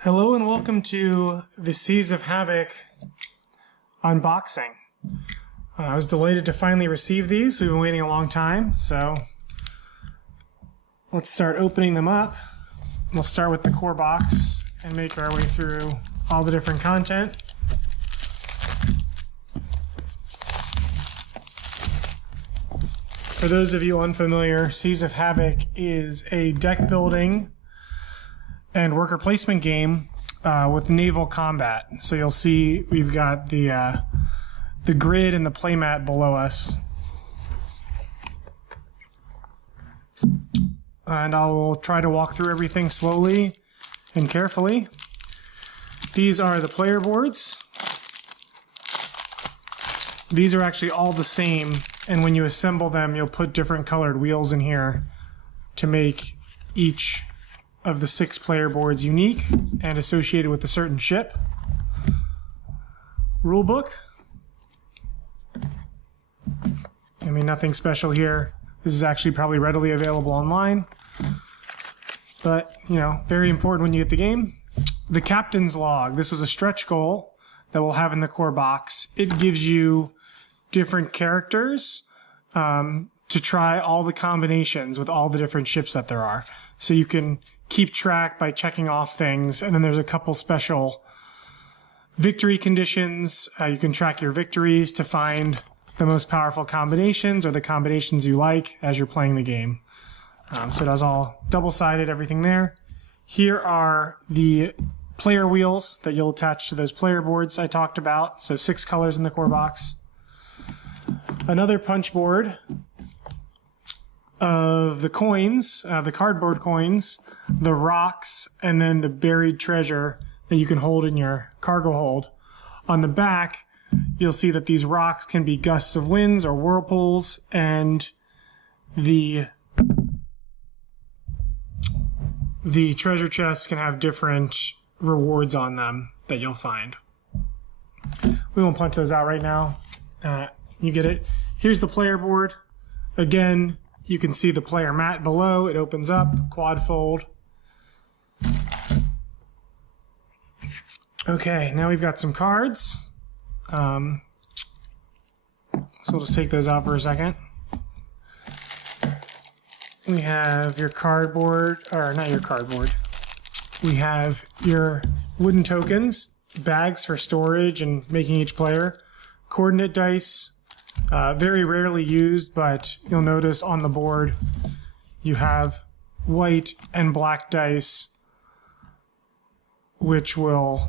Hello and welcome to the Seas of Havoc unboxing. I was delighted to finally receive these. We've been waiting a long time, so let's start opening them up. We'll start with the core box and make our way through all the different content. For those of you unfamiliar, Seas of Havoc is a deck building and worker placement game with naval combat. So you'll see we've got the grid and the playmat below us. And I'll try to walk through everything slowly and carefully. These are the player boards. These are actually all the same, and when you assemble them, you'll put different colored wheels in here to make each of the 6 player boards unique and associated with a certain ship. Rulebook. I mean, nothing special here. This is actually probably readily available online, but you know, very important when you get the game. The captain's log. This was a stretch goal that we'll have in the core box. It gives you different characters to try all the combinations with all the different ships that there are. So you can keep track by checking off things, and then there's a couple special victory conditions. You can track your victories to find the most powerful combinations or the combinations you like as you're playing the game. So it has all double-sided, everything there. Here are the player wheels that you'll attach to those player boards I talked about. So 6 colors in the core box. Another punch board of the coins, the cardboard coins, the rocks, and then the buried treasure that you can hold in your cargo hold. On the back, you'll see that these rocks can be gusts of winds or whirlpools, and the treasure chests can have different rewards on them that you'll find. We won't punch those out right now. You get it. Here's the player board. Again, you can see the player mat below. It opens up, quad fold. Okay, now we've got some cards. So we'll just take those out for a second. We have your cardboard, or not your cardboard. We have your wooden tokens, bags for storage and making each player, coordinate dice, very rarely used, but you'll notice on the board you have white and black dice, which will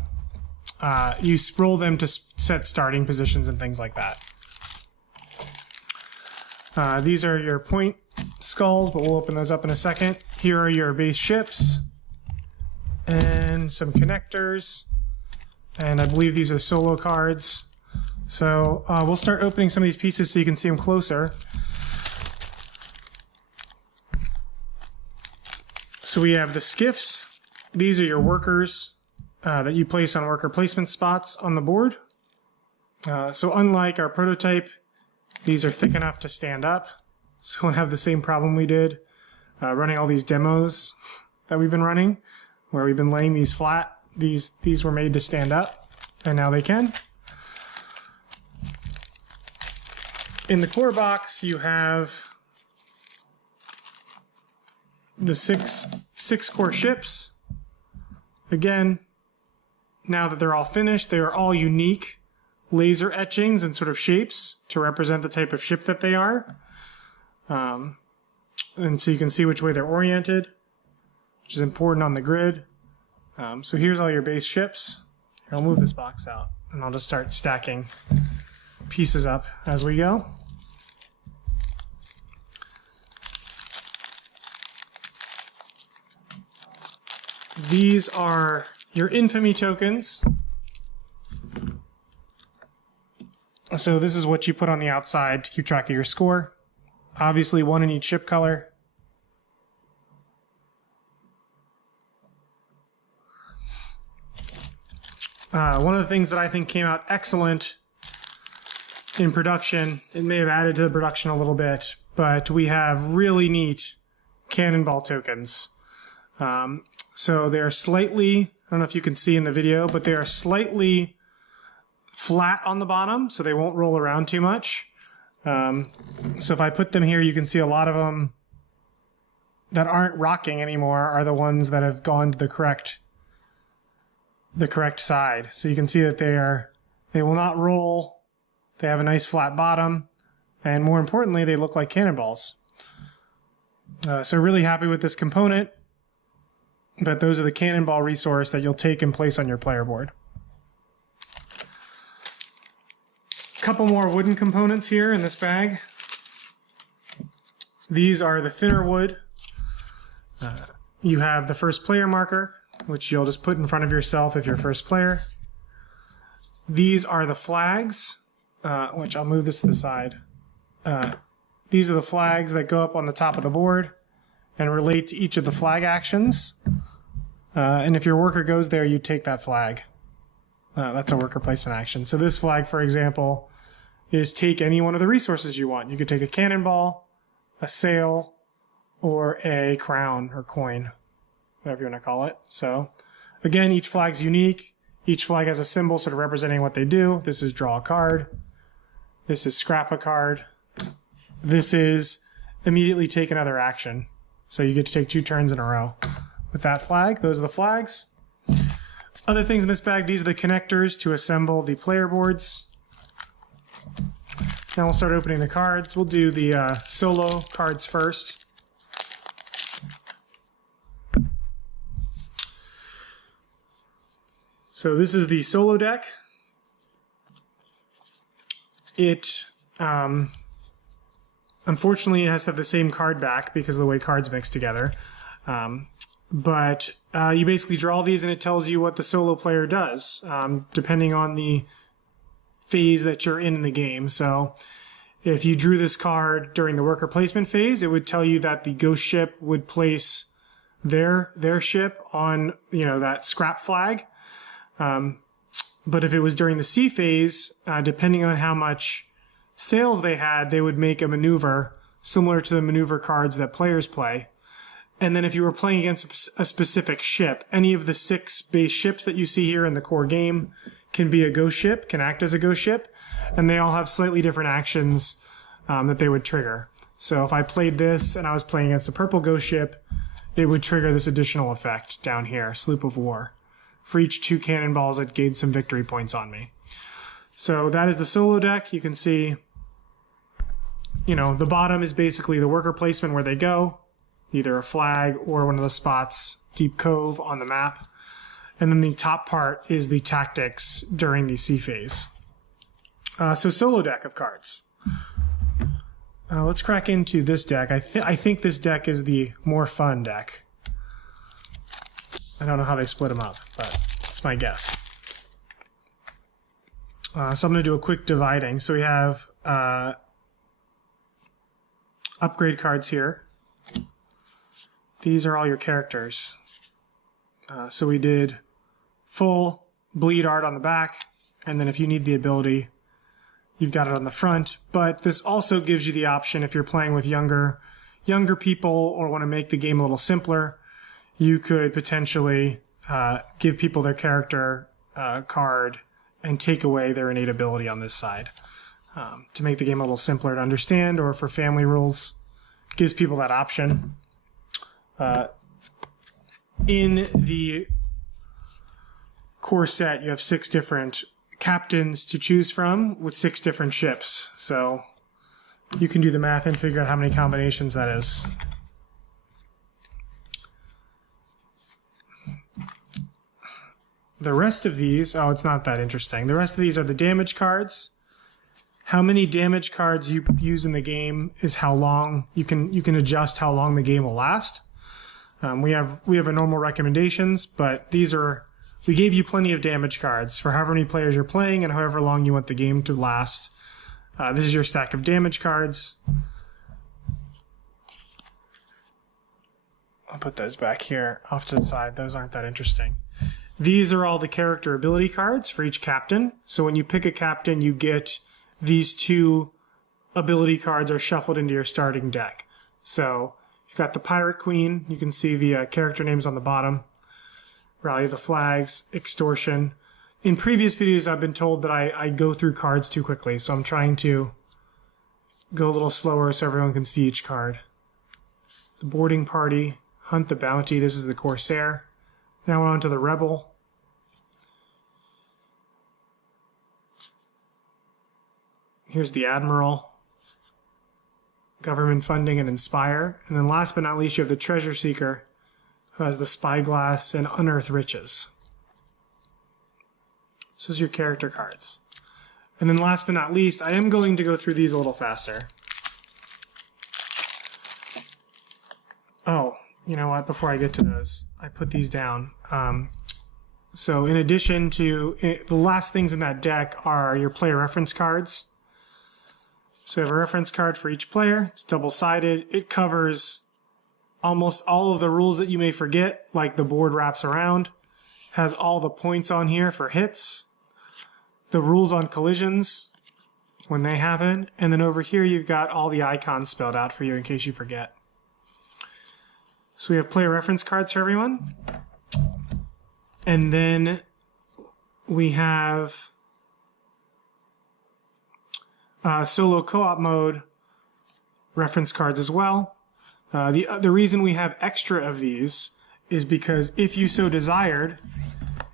you roll them to set starting positions and things like that. These are your point skulls, but we'll open those up in a second. Here are your base ships and some connectors, and I believe these are solo cards. So we'll start opening some of these pieces so you can see them closer. So we have the skiffs. These are your workers that you place on worker placement spots on the board. So unlike our prototype, these are thick enough to stand up, so we won't have the same problem we did running all these demos that we've been running, where we've been laying these flat. These were made to stand up, and now they can. In the core box, you have the six core ships. Again, now that they're all finished, they are all unique laser etchings and sort of shapes to represent the type of ship that they are. And so you can see which way they're oriented, which is important on the grid. So here's all your base ships. Here, I'll move this box out, and I'll just start stacking pieces up as we go. These are your infamy tokens. So this is what you put on the outside to keep track of your score. Obviously 1 in each ship color. One of the things that I think came out excellent in production, it may have added to the production a little bit, but we have really neat cannonball tokens. So they're slightly I don't know if you can see in the video, but they are slightly flat on the bottom, so they won't roll around too much. So if I put them here, you can see a lot of them that aren't rocking anymore are the ones that have gone to the correct side. So you can see that they will not roll. They have a nice flat bottom, and more importantly, they look like cannonballs. So really happy with this component, but those are the cannonball resource that you'll take and place on your player board. A couple more wooden components here in this bag. These are the thinner wood. You have the first player marker, which you'll just put in front of yourself if you're first player. These are the flags, which I'll move this to the side. These are the flags that go up on the top of the board and relate to each of the flag actions. And if your worker goes there, you take that flag. That's a worker placement action. So this flag, for example, is take any one of the resources you want. You could take a cannonball, a sail, or a crown or coin, whatever you want to call it. So again, each flag's unique. Each flag has a symbol sort of representing what they do. This is draw a card. This is scrap a card. This is immediately take another action. So you get to take 2 turns in a row with that flag. Those are the flags. Other things in this bag, these are the connectors to assemble the player boards. Now we'll start opening the cards. We'll do the solo cards first. So this is the solo deck. It unfortunately it has to have the same card back because of the way cards mix together. But you basically draw these and it tells you what the solo player does, depending on the phase that you're in the game. So if you drew this card during the worker placement phase, it would tell you that the ghost ship would place their ship on, that scrap flag. But if it was during the sea phase, depending on how much sails they had, they would make a maneuver similar to the maneuver cards that players play. And then if you were playing against a specific ship, any of the 6 base ships that you see here in the core game can be a ghost ship, can act as a ghost ship, and they all have slightly different actions that they would trigger. So if I played this and I was playing against a purple ghost ship, it would trigger this additional effect down here, Sloop of War. For each 2 cannonballs, it gained some victory points on me. So that is the solo deck. You can see, the bottom is basically the worker placement where they go, either a flag or one of the spots, Deep Cove on the map. And then the top part is the tactics during the sea phase. So solo deck of cards. Let's crack into this deck. I think this deck is the more fun deck. I don't know how they split them up, but it's my guess. So I'm going to do a quick dividing. So we have upgrade cards here. These are all your characters. So we did full bleed art on the back, and then if you need the ability, you've got it on the front. But this also gives you the option, if you're playing with younger people or want to make the game a little simpler, you could potentially give people their character card and take away their innate ability on this side to make the game a little simpler to understand, or for family rules, gives people that option. In the core set, you have 6 different captains to choose from with 6 different ships. So you can do the math and figure out how many combinations that is. The rest of these, it's not that interesting. The rest of these are the damage cards. How many damage cards you use in the game is how long you can adjust how long the game will last. We have a normal recommendations, but we gave you plenty of damage cards for however many players you're playing and however long you want the game to last. This is your stack of damage cards. I'll put those back here off to the side. Those aren't that interesting. These are all the character ability cards for each captain. So when you pick a captain, you get these 2 ability cards are shuffled into your starting deck. So you've got the Pirate Queen. You can see the character names on the bottom. Rally of the Flags, Extortion. In previous videos, I've been told that I go through cards too quickly, so I'm trying to go a little slower so everyone can see each card. The Boarding Party, Hunt the Bounty, this is the Corsair. Now we're on to the Rebel. Here's the Admiral, Government Funding, and Inspire. And then last but not least, you have the Treasure Seeker, who has the Spyglass and Unearth Riches. This is your character cards. And then last but not least, I am going to go through these a little faster. Oh, you know what? Before I get to those, I put these down. So in addition to the last things in that deck are your player reference cards. So we have a reference card for each player. It's double-sided. It covers almost all of the rules that you may forget, like the board wraps around. Has all the points on here for hits. The rules on collisions when they happen. And then over here you've got all the icons spelled out for you in case you forget. So we have player reference cards for everyone. And then we have solo co-op mode reference cards as well. The reason we have extra of these is because if you so desired,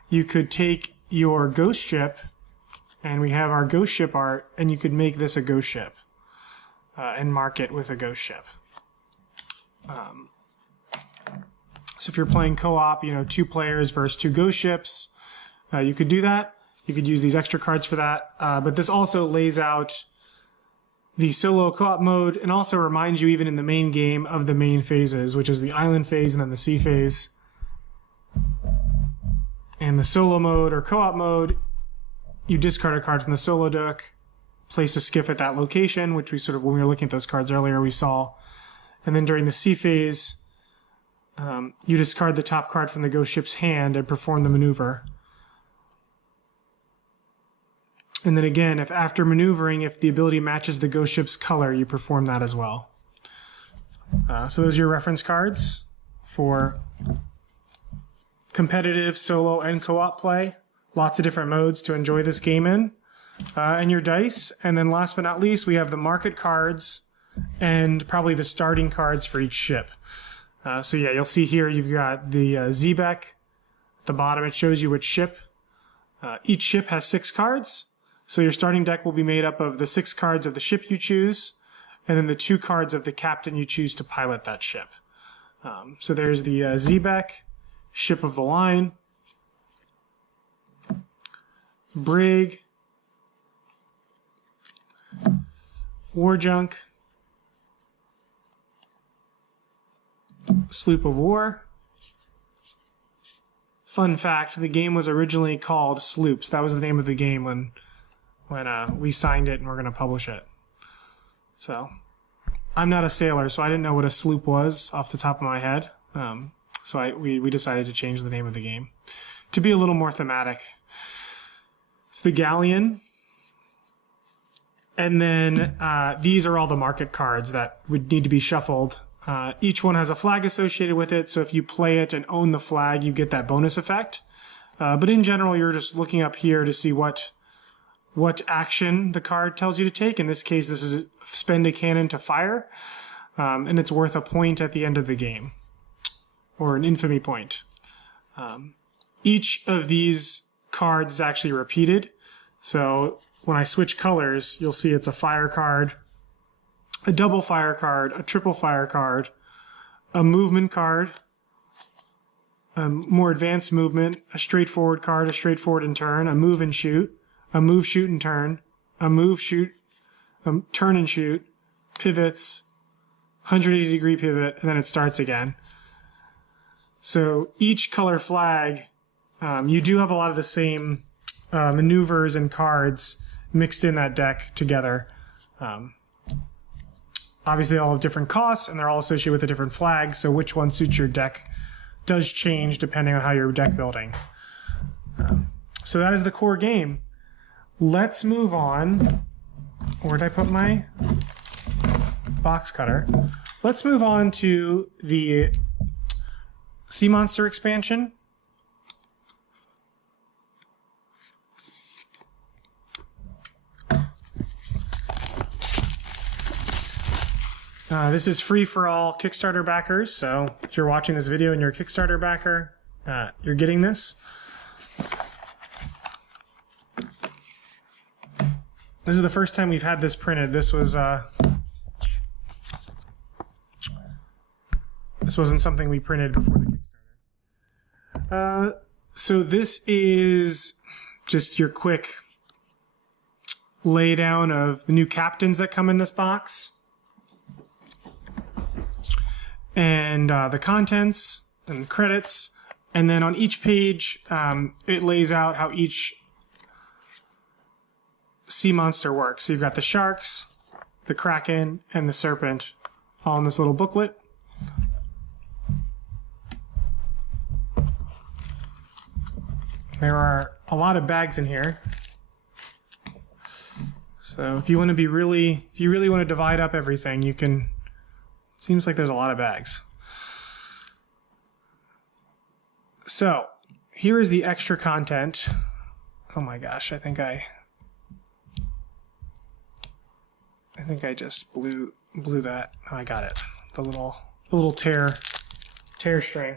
you could take your ghost ship, and we have our ghost ship art, and you could make this a ghost ship and mark it with a ghost ship. So if you're playing co-op, 2 players versus 2 ghost ships, you could do that. You could use these extra cards for that. But this also lays out the solo co-op mode and also reminds you, even in the main game, of the main phases, which is the island phase and then the sea phase. And the solo mode or co-op mode, you discard a card from the solo deck, place a skiff at that location, which we sort of, when we were looking at those cards earlier, we saw. And then during the sea phase, you discard the top card from the ghost ship's hand and perform the maneuver. And then again, if after maneuvering, if the ability matches the ghost ship's color, you perform that as well. So those are your reference cards for competitive, solo, and co-op play. Lots of different modes to enjoy this game in. And your dice. And then last but not least, we have the market cards and probably the starting cards for each ship. So yeah, you'll see here you've got the Xebec. At the bottom it shows you which ship. Each ship has 6 cards. So your starting deck will be made up of the 6 cards of the ship you choose, and then the 2 cards of the captain you choose to pilot that ship. So there's the Xebec, Ship of the Line, Brig, War Junk, Sloop of War. Fun fact, the game was originally called Sloops. That was the name of the game when we signed it and we're going to publish it. So, I'm not a sailor, so I didn't know what a sloop was off the top of my head. So we decided to change the name of the game to be a little more thematic. It's the Galleon. And then these are all the market cards that would need to be shuffled. Each one has a flag associated with it, so if you play it and own the flag, you get that bonus effect. But in general, you're just looking up here to see what action the card tells you to take. In this case, this is spend a cannon to fire, and it's worth a point at the end of the game, or an infamy point. Each of these cards is actually repeated, so when I switch colors, you'll see it's a fire card, a double fire card, a triple fire card, a movement card, a more advanced movement, a straightforward card, a straightforward and turn, a move and shoot, a move, shoot, and turn, a move, shoot, turn and shoot, pivots, 180-degree pivot, and then it starts again. So each color flag, you do have a lot of the same maneuvers and cards mixed in that deck together. Obviously, they all have different costs, and they're all associated with a different flag, so which one suits your deck does change depending on how you're deck building. So that is the core game. Let's move on. Where did I put my box cutter? Let's move on to the Sea Monster expansion. This is free for all Kickstarter backers, so if you're watching this video and you're a Kickstarter backer, you're getting this. This is the first time we've had this printed. This wasn't something we printed before the Kickstarter. So this is just your quick laydown of the new captains that come in this box. And the contents and credits. And then on each page, it lays out how each sea monster works. So you've got the sharks, the kraken, and the serpent all in this little booklet. There are a lot of bags in here. So if you want to be if you really want to divide up everything, you can. It seems like there's a lot of bags. So here is the extra content. Oh my gosh, I think I just blew that. Oh, I got it. The little tear string.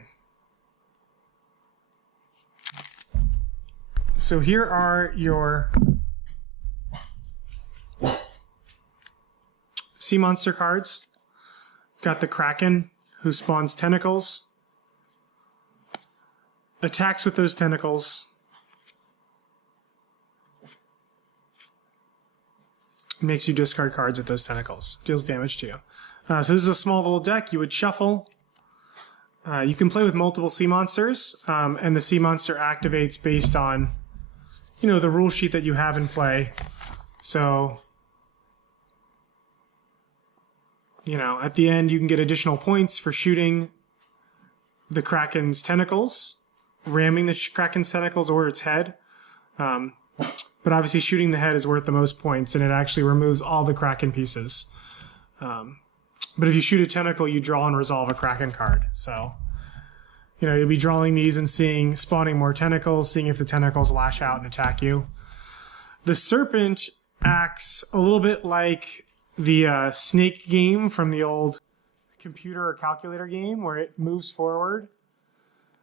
So here are your sea monster cards. You've got the kraken, who spawns tentacles, attacks with those tentacles, makes you discard cards with those tentacles, deals damage to you. So this is a small little deck you would shuffle. You can play with multiple sea monsters, and the sea monster activates based on the rule sheet that you have in play. So, at the end you can get additional points for shooting the kraken's tentacles, ramming the kraken's tentacles or its head. But obviously shooting the head is worth the most points, and it actually removes all the kraken pieces. But if you shoot a tentacle, you draw and resolve a kraken card. So, you'll be drawing these and spawning more tentacles, seeing if the tentacles lash out and attack you. The serpent acts a little bit like the snake game from the old computer or calculator game, where it moves forward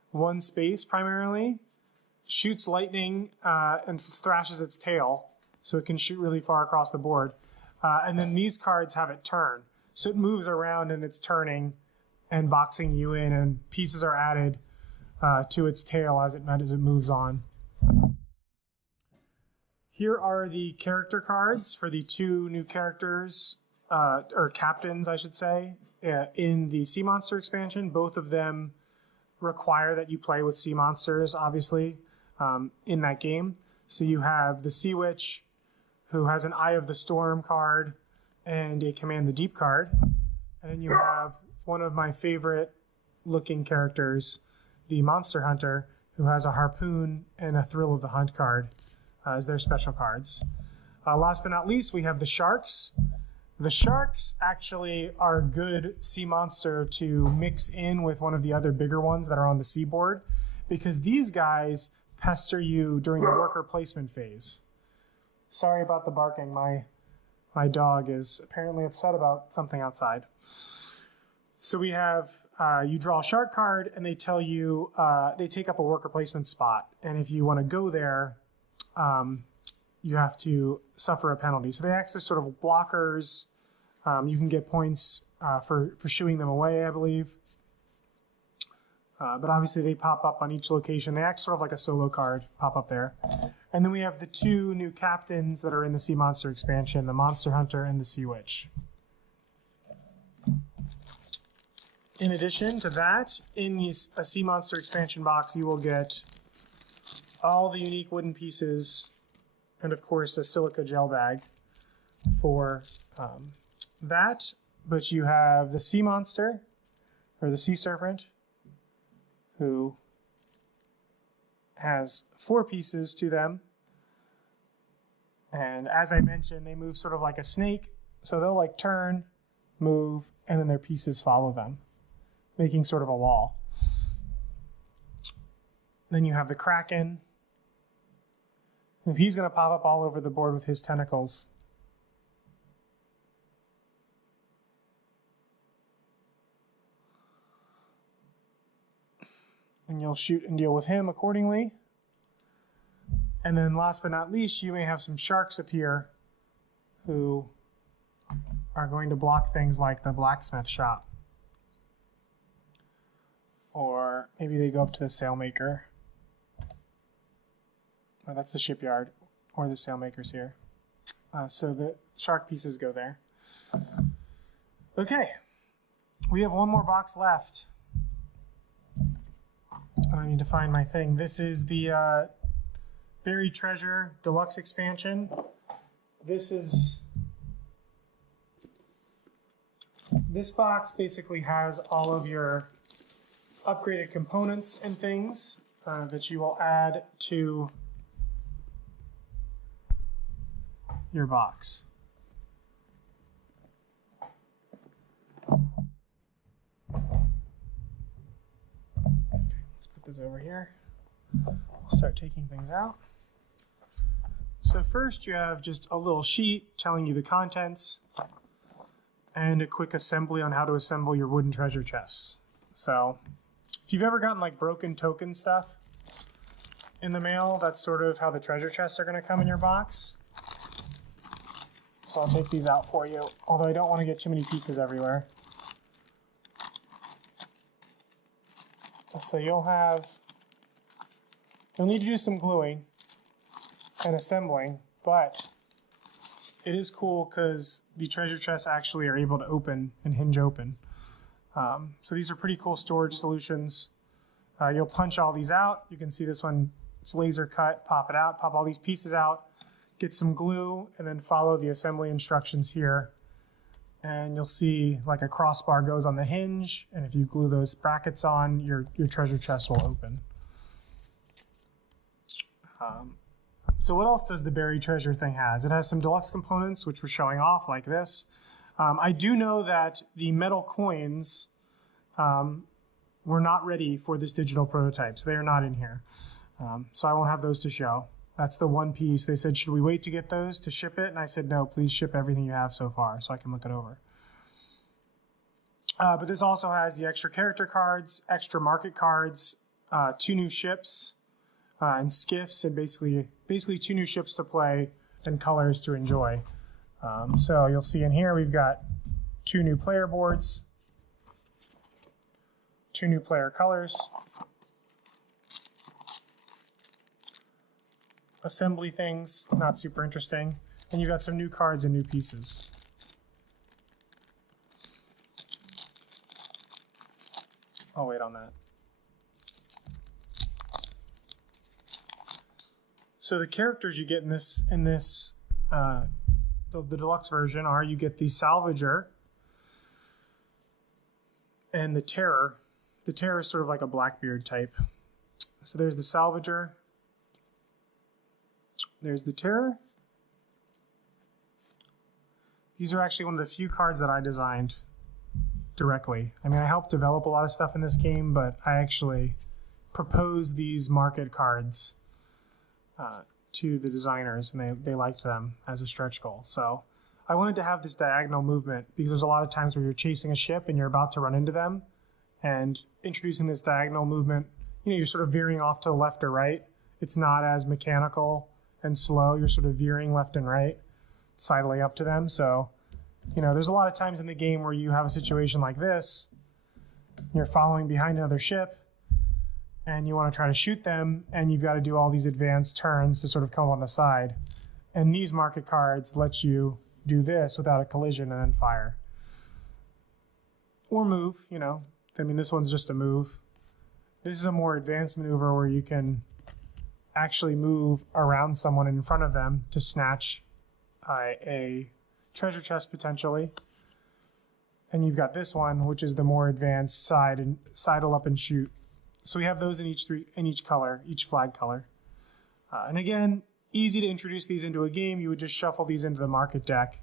one space primarily, shoots lightning, and thrashes its tail, so it can shoot really far across the board. And then these cards have it turn. So it moves around and it's turning and boxing you in, and pieces are added to its tail as it moves on. Here are the character cards for the two new characters, or captains, I should say, in the Sea Monster expansion. Both of them require that you play with sea monsters, obviously, in that game. So you have the Sea Witch, who has an Eye of the Storm card and a Command the Deep card. And then you have one of my favorite looking characters, the Monster Hunter, who has a Harpoon and a Thrill of the Hunt card as their special cards. Last but not least, we have the Sharks. The Sharks actually are a good sea monster to mix in with one of the other bigger ones that are on the seaboard, because these guys pester you during the worker placement phase. Sorry about the barking. My dog is apparently upset about something outside. So we have, you draw a shark card, and they tell you, they take up a worker placement spot. And if you want to go there, you have to suffer a penalty. So they act as sort of blockers. You can get points for shooing them away, I believe. But obviously they pop up on each location. They act sort of like a solo card, pop up there. And then we have the two new captains that are in the Sea Monster expansion, the Monster Hunter and the Sea Witch. In addition to that, in a Sea Monster expansion box, you will get all the unique wooden pieces and, of course, a silica gel bag for that. But you have the Sea Monster, or the Sea Serpent, who has 4 pieces to them. And as I mentioned, they move sort of like a snake. So they'll like turn, move, and then their pieces follow them, making sort of a wall. Then you have the Kraken. He's going to pop up all over the board with his tentacles. and you'll shoot and deal with him accordingly. And then last but not least, you may have some sharks appear who are going to block things like the blacksmith shop. Or maybe they go up to the sailmaker. Oh, that's the shipyard, or the sailmaker's here. So the shark pieces go there. Okay, we have one more box left. I need to find my thing. This is the Buried Treasure Deluxe Expansion. This box basically has all of your upgraded components and things that you will add to your box. Let's put this over here. We'll start taking things out. So first you have just a little sheet telling you the contents and a quick assembly on how to assemble your wooden treasure chests. So if you've ever gotten like broken token stuff in the mail, that's sort of how the treasure chests are going to come in your box. So I'll take these out for you, although I don't want to get too many pieces everywhere. So you'll need to do some gluing and assembling, but it is cool because the treasure chests actually are able to open and hinge open. So these are pretty cool storage solutions. You'll punch all these out. You can see this one, it's laser cut, pop it out, pop all these pieces out, get some glue, and then follow the assembly instructions here. And you'll see like a crossbar goes on the hinge, and if you glue those brackets on, your treasure chest will open. So what else does the buried treasure thing has? It has some deluxe components, which we're showing off like this. I do know that the metal coins were not ready for this digital prototype, so they are not in here. So I won't have those to show. That's the one piece. They said, should we wait to get those to ship it? And I said, no, please ship everything you have so far so I can look it over. But this also has the extra character cards, extra market cards, 2 new ships, and skiffs, and basically 2 new ships to play and colors to enjoy. So you'll see in here we've got 2 new player boards, 2 new player colors, assembly things, not super interesting, and you've got some new cards and new pieces. I'll wait on that. So the characters you get in this the deluxe version are, you get the Salvager and the Terror. The Terror is sort of like a Blackbeard type. So there's the Salvager. There's the Terror. These are actually one of the few cards that I designed directly. I mean, I helped develop a lot of stuff in this game, but I actually proposed these market cards to the designers, and they liked them as a stretch goal. So I wanted to have this diagonal movement because there's a lot of times where you're chasing a ship and you're about to run into them, and introducing this diagonal movement, you're sort of veering off to the left or right. It's not as mechanical and slow. You're sort of veering left and right, sidling up to them. So, there's a lot of times in the game where you have a situation like this. You're following behind another ship, and you want to try to shoot them, and you've got to do all these advanced turns to sort of come on the side. And these market cards let you do this without a collision and then fire. Or move, I mean, this one's just a move. This is a more advanced maneuver where you can actually move around someone in front of them to snatch a treasure chest potentially. And you've got this one, which is the more advanced sidle up and shoot. So we have those in each color, each flag color. And again, easy to introduce these into a game. You would just shuffle these into the market deck,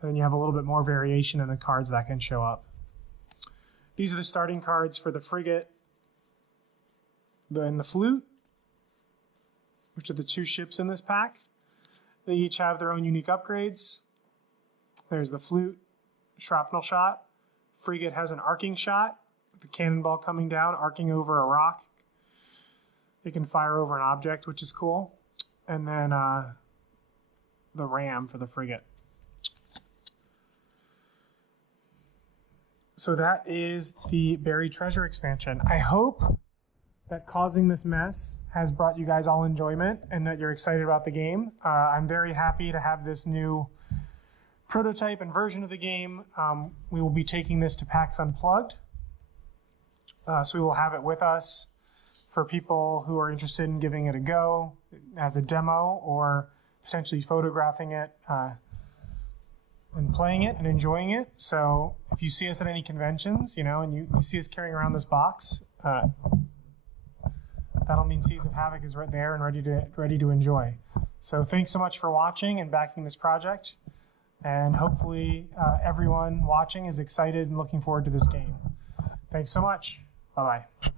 and then you have a little bit more variation in the cards that can show up. These are the starting cards for the frigate and the flute, which are the 2 ships in this pack. They each have their own unique upgrades. There's the flute, shrapnel shot. Frigate has an arcing shot, with the cannonball coming down, arcing over a rock. It can fire over an object, which is cool. And then the ram for the frigate. So that is the Buried Treasure expansion. I hope that causing this mess has brought you guys all enjoyment and that you're excited about the game. I'm very happy to have this new prototype and version of the game. We will be taking this to PAX Unplugged. So we will have it with us for people who are interested in giving it a go as a demo or potentially photographing it and playing it and enjoying it. So if you see us at any conventions, and you see us carrying around this box, that'll mean Seas of Havoc is right there and ready to enjoy. So thanks so much for watching and backing this project. And hopefully everyone watching is excited and looking forward to this game. Thanks so much. Bye-bye.